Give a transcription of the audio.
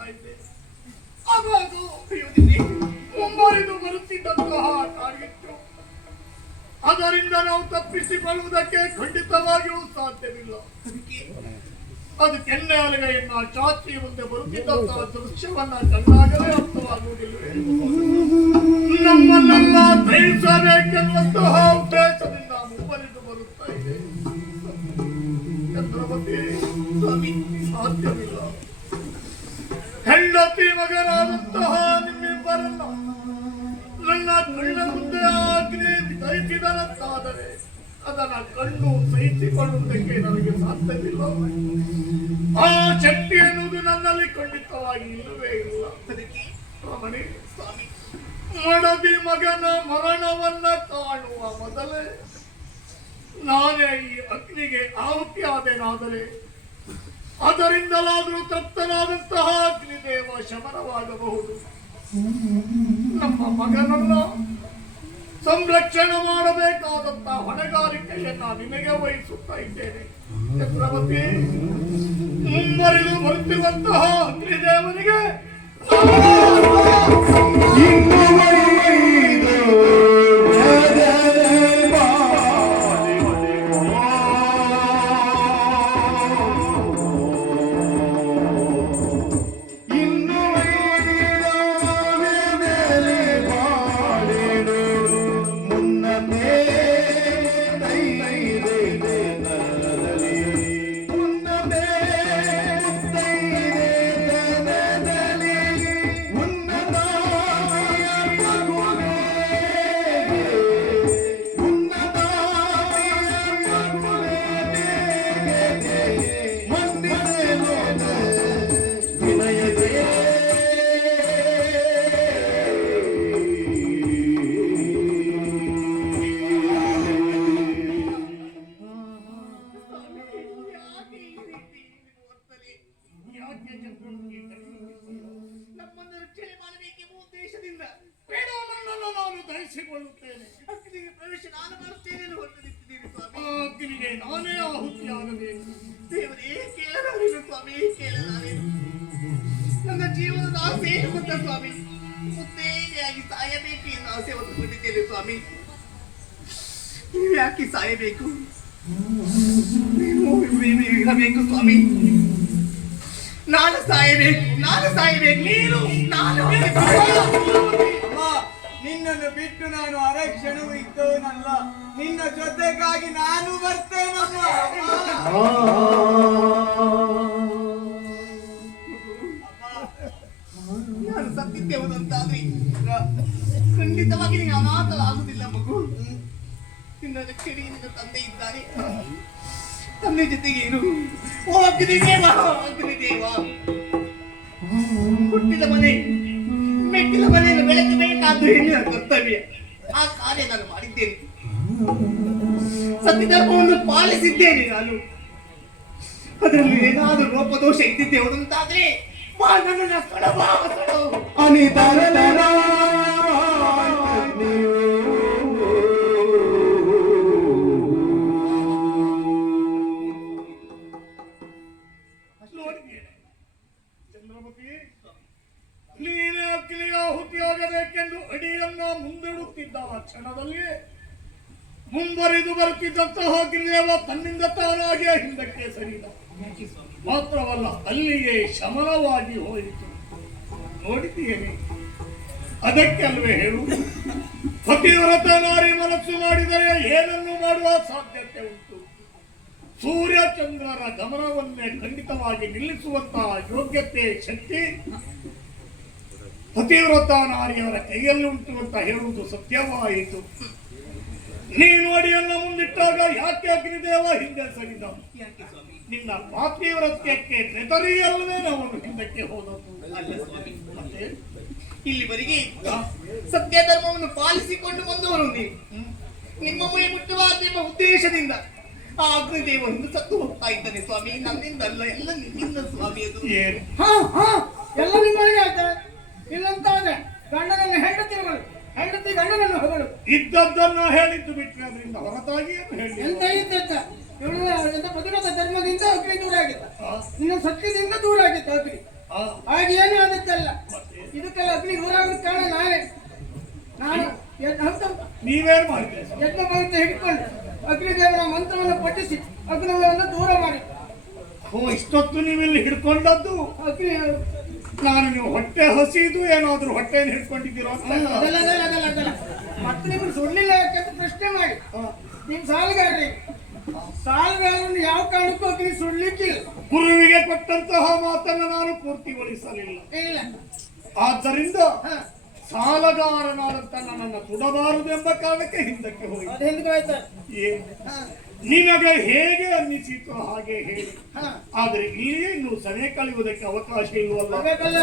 ಕಾಯುತ್ತಾ ಇದ್ದೆ. ಆವಾಗ ಮುಂಬರಿದು ಬರುತ್ತಿದ್ದಂತಹ ಕಾಡ್ಗಿತ್ತು. ಅದರಿಂದ ನಾವು ತಪ್ಪಿಸಿಕೊಳ್ಳುವುದಕ್ಕೆ ಖಂಡಿತವಾಗಿಯೂ ಸಾಧ್ಯವಿಲ್ಲ. ಅದು ಕೆನ್ನೆ ಅಲಗೆಯನ್ನ ಚಾಚಿ ಮುಂದೆ ಬರುತ್ತಿದ್ದಂತಹ ದೃಶ್ಯವನ್ನ ಕಣ್ಣಾಗಲೇ ಅರ್ಥವಾಗುವುದಿಲ್ಲವೇ? ನಮ್ಮನ್ನೆಲ್ಲ ದಯಿಸಬೇಕೆನ್ನುವಂತಹ ಉದ್ದೇಶದಿಂದ ಮುಂಬರಿದು ಬರುತ್ತಾ ಇದೆ. ಚಂದ್ರಮತಿ ಸ್ವಾಮಿ, ಸಾಧ್ಯವಿಲ್ಲ. ಹೆಂಡತಿ ಮಗನಾದಂತಹ ನಿಮ್ಮಿಬ್ಬರನ್ನ ನನ್ನ ಕಣ್ಣ ಮುಂದೆ ಅಗ್ನಿ ದಯಿಸಿದರಂತಾದರೆ ಅದನ್ನ ಕಣ್ಣು ಸಹಿಸಿಕೊಳ್ಳುವುದಕ್ಕೆ ನನಗೆ ಸಾಧ್ಯವಿಲ್ಲ. ಆ ಶಕ್ತಿ ಎನ್ನುವುದು ನನ್ನಲ್ಲಿ ಖಂಡಿತವಾಗಿ ಇಲ್ಲವೇ ಇಲ್ಲ. ರಮಣಿ ಸ್ವಾಮಿ, ಮಡದಿ ಮಗನ ಮರಣವನ್ನ ಕಾಣುವ ಮೊದಲೇ ನಾನೇ ಈ ಅಗ್ನಿಗೆ ಆಹುತಿಯಾದೇನಾದರೆ ಅದರಿಂದಲಾದರೂ ತೃಪ್ತನಾದಂತಹ ಅಗ್ನಿದೇವ ಶಮನವಾಗಬಹುದು. ನಮ್ಮ ಮಗನನ್ನ ಸಂರಕ್ಷಣೆ ಮಾಡಬೇಕಾದಂತಹ ಹೊಣೆಗಾರಿಕೆಯನ್ನ ನಿನಗೆ ವಹಿಸುತ್ತಾ ಇದ್ದೇನೆ. ಚಕ್ರವರ್ತಿ, ಮುಂಬರಿದು ಬರುತ್ತಿರುವಂತಹ ಅಗ್ನಿದೇವನಿಗೆ ನಮ್ಮನ್ನು ರಕ್ಷಣೆ ಮಾಡಬೇಕೆಂಬ ಉದ್ದೇಶದಿಂದ ಬೇಡ, ನನ್ನನ್ನು ನಾನು ಧರಿಸಿಕೊಳ್ಳುತ್ತೇನೆ. ಅಗ್ನಿಗೆ ಪ್ರವೇಶ ನಾನು ಮಾಡುತ್ತೇನೆ ಎಂದು ಹೊರಟಿದ್ದೀರಿ ಸ್ವಾಮಿ. ಅಗ್ನಿಗೆ ನಾನೇ ಆಹುತಿಯಾಗಬೇಕು. ದೇವರೇ, ಕೇಳಲಾರೇನು ಸ್ವಾಮಿ, ಕೇಳಲಾರೇನು. ನನ್ನ ಜೀವನದ ಆಸೆ ಗೊತ್ತ ಸ್ವಾಮಿ. ಮುತ್ತೇನೆಯಾಗಿ ಸಾಯಬೇಕು ಎಂದು ಆಸೆ ಹೊತ್ತುಕೊಂಡಿದ್ದೇನೆ ಸ್ವಾಮಿ. ನೀವು ಯಾಕೆ ಸಾಯಬೇಕು? ನೀವು ಇರಬೇಕು ಸ್ವಾಮಿ. ನಾನು ಸಾಯಬೇಕು, ನೀನು ನಾನು. ನಿನ್ನನ್ನು ಬಿಟ್ಟು ನಾನು ಅರಕ್ಷಣವೂ ಇದ್ದವನಲ್ಲ. ನಿನ್ನ ಜೊತೆಗಾಗಿ ನಾನು ಬರ್ತೇನಮ್ಮ. ನಾನು ಸತ್ತಿದ್ದೇವದಂತಾದ್ರೆ ಖಂಡಿತವಾಗಿ ನೀನು ಅನಾಥಲಾಗುವುದಿಲ್ಲ ಮಗು. ನಿನ್ನ ರಕ್ಷಣೆಗೆ ನಿನ್ನ ತಂದೆ ಇದ್ದಾರೆ. ತಂದೆ ಜೊತೆಗೆ ಇರು. ಓ ಅಗ್ನಿದೇವ, ಅಗ್ನಿದೇವ, ಹುಟ್ಟಿದ ಮನೆ ಮೆಟ್ಟಿದ ಮನೆಯನ್ನು ಬೆಳೆಸಬೇಕಾದ್ದು ಹೆಣ್ಣಿನ ಕರ್ತವ್ಯ. ಆ ಕಾರ್ಯ ನಾನು ಮಾಡಿದ್ದೇನೆ. ಸತ್ಯ ಧರ್ಮವನ್ನು ಪಾಲಿಸಿದ್ದೇನೆ ನಾನು. ಅದರಲ್ಲಿ ಏನಾದರೂ ಲೋಪದೋಷ ಇದ್ದಿದ್ದೆ ಹೋದಂತಾದ್ರೆ ನನ್ನ ನೀನೇ ಅಗ್ನಿಗೆ ಆಹುತಿಯಾಗಬೇಕೆಂದು ಅಡಿಯನ್ನ ಮುಂದಿಡುತ್ತಿದ್ದ ಆ ಕ್ಷಣದಲ್ಲಿ ಮುಂಬರಿದು ಬರುತ್ತಿದ್ದಂತಹ ಅಗ್ನಿದೇವ ತನ್ನಿಂದ ತಾನಾಗಿ ಹಿಂದಕ್ಕೆ ಸರಿದ. ಮಾತ್ರವಲ್ಲ, ಅಲ್ಲಿಯೇ ಶಮನವಾಗಿ ಹೋಯಿತು. ನೋಡಿದ್ದೀಯೇನೆ? ಅದಕ್ಕೆ ಅಲ್ವೇ ಹೇಳು, ಪತಿವ್ರತ ನಾರಿ ಮನಸ್ಸು ಮಾಡಿದರೆ ಏನನ್ನು ಮಾಡುವ ಸಾಧ್ಯತೆ ಉಂಟು. ಸೂರ್ಯ ಚಂದ್ರರ ಗಮನವನ್ನೇ ಖಂಡಿತವಾಗಿ ನಿಲ್ಲಿಸುವಂತಹ ಯೋಗ್ಯತೆ, ಶಕ್ತಿ ಪತಿವ್ರತ ನಾರಿಯವರ ಕೈಯಲ್ಲಿ ಉಂಟು ಅಂತ ಹೇಳುವುದು ಸತ್ಯವಾಯಿತು. ನೀನು ಅಡಿಯನ್ನ ಮುಂದಿಟ್ಟಾಗ ಯಾಕೆ ಅಗ್ನಿದೇವ ಹಿಂದೆ ಸರಿದ? ನಿನ್ನ ಪಾತಿವ್ರತ್ಯಕ್ಕೆ ಬೆದರಿಯಲ್ಲವೇ ನಾವು ಹಿಂದಕ್ಕೆ ಹೋದದ್ದು. ಮತ್ತೆ ಇಲ್ಲಿವರೆಗೆ ಸತ್ಯ ಧರ್ಮವನ್ನು ಪಾಲಿಸಿಕೊಂಡು ಬಂದವರು ನೀವು. ನಿಮ್ಮ ಮೈ ಮುಟ್ಟುವ ಉದ್ದೇಶದಿಂದ ಆ ಅಗ್ನಿದೇವ ಹಿಂದೆ ಸತ್ತು ಹೋಗ್ತಾ ಇದ್ದಾನೆ ಸ್ವಾಮಿ. ನನ್ನಿಂದ ಅಲ್ಲ, ಎಲ್ಲ ನಿಮ್ಮಿಂದ ಸ್ವಾಮಿ. ಅದು ಎಲ್ಲ ನಿಮ್ಮಲ್ಲಿ ಆಯ್ತಾರೆ. ಇಲ್ಲಂತಾದ್ರೆ ಗಂಡನನ್ನು ಹೆಂಡತಿ ಗಂಡನನ್ನು ಹೊಗಳು ಇದ್ದದ್ದನ್ನು ಹೇಳಿದ್ದು ಬಿಟ್ಟರೆ ಅದರಿಂದ ಹೊರತಾಗಿ ಎಂತ ಇದ್ದ ಇವಳು ಪತಿವ್ರತ ಧರ್ಮದಿಂದ ಅಗ್ನಿ ದೂರ ಆಗಿದ್ದ. ನಿನ್ನ ಸತ್ಯದಿಂದ ದೂರ ಆಗಿದ್ದ ಅಗ್ನಿ. ಆ, ಹಾಗೆ ಏನು ಆದದ್ದಲ್ಲ. ಇದಕ್ಕೆಲ್ಲ ಅಗ್ನಿ ದೂರಾಗೋದ ಕಾರಣ ನಾನು ನೀವೇನ್ ಮಾಡಿದ್ರಿ ಯಜ್ಞ ಪವಿತ್ರ ಹಿಡ್ಕೊಂಡು ಅಗ್ನಿದೇವನ ಮಂತ್ರವನ್ನು ಪಠಿಸಿ ಅಗ್ನಿಯನ್ನು ದೂರ ಮಾಡಿ ಇಷ್ಟೊತ್ತು ನೀವಿಲ್ಲಿ ಹಿಡ್ಕೊಂಡದ್ದು ಅಗ್ನಿ ನಾನು ನೀವು ಹೊಟ್ಟೆ ಹಸಿದು ಏನಾದ್ರೂ ಹೊಟ್ಟೆಯನ್ನು ಹಿಡ್ಕೊಂಡಿದ್ದೀರೋ ಅಂತ ಅದಲ್ಲ ಮತ್ತೆ ನಿಮ್ಗೆ ಸುಳ್ಳಿಲ್ಲ ಯಾಕಂತ ಪ್ರಶ್ನೆ ಮಾಡಿ ನಿಮ್ ಸಾಲಗಾರ್ರಿ ಸಾಲಗಾರನ್ನು ಯಾವ ಕಾರಣಕ್ಕೂ ಅಗ್ನಿ ಸುಡ್ಲಿಕ್ಕಿಲ್ಲ. ಗುರುವಿಗೆ ಕೊಟ್ಟಂತಹ ಮಾತನ್ನು ನಾನು ಪೂರ್ತಿಗೊಳಿಸಲಿಲ್ಲ. ಇಲ್ಲ ಆದ್ದರಿಂದ ಸಾಲಗಾರನಾದಂತ ನನ್ನನ್ನು ಸುಡಬಾರದು ಎಂಬ ಕಾರಣಕ್ಕೆ ಹಿಂದಕ್ಕೆ ಹೋಗಿ ಅದು ಹಿಂದಕ್ಕೆ ಹೋಯ್ತು. ನಿನಗೆ ಹೇಗೆ ಅನ್ನಿಸಿತು ಹಾಗೆ ಹೇಳಿ. ಹಾ ಆದ್ರೆ ನೀನೇ ಇನ್ನು ಸನೆ ಕಳೆಯುವುದಕ್ಕೆ ಅವಕಾಶ ಇಲ್ವಲ್ಲ. ಹೋಗ್ಬೇಕಲ್ಲ.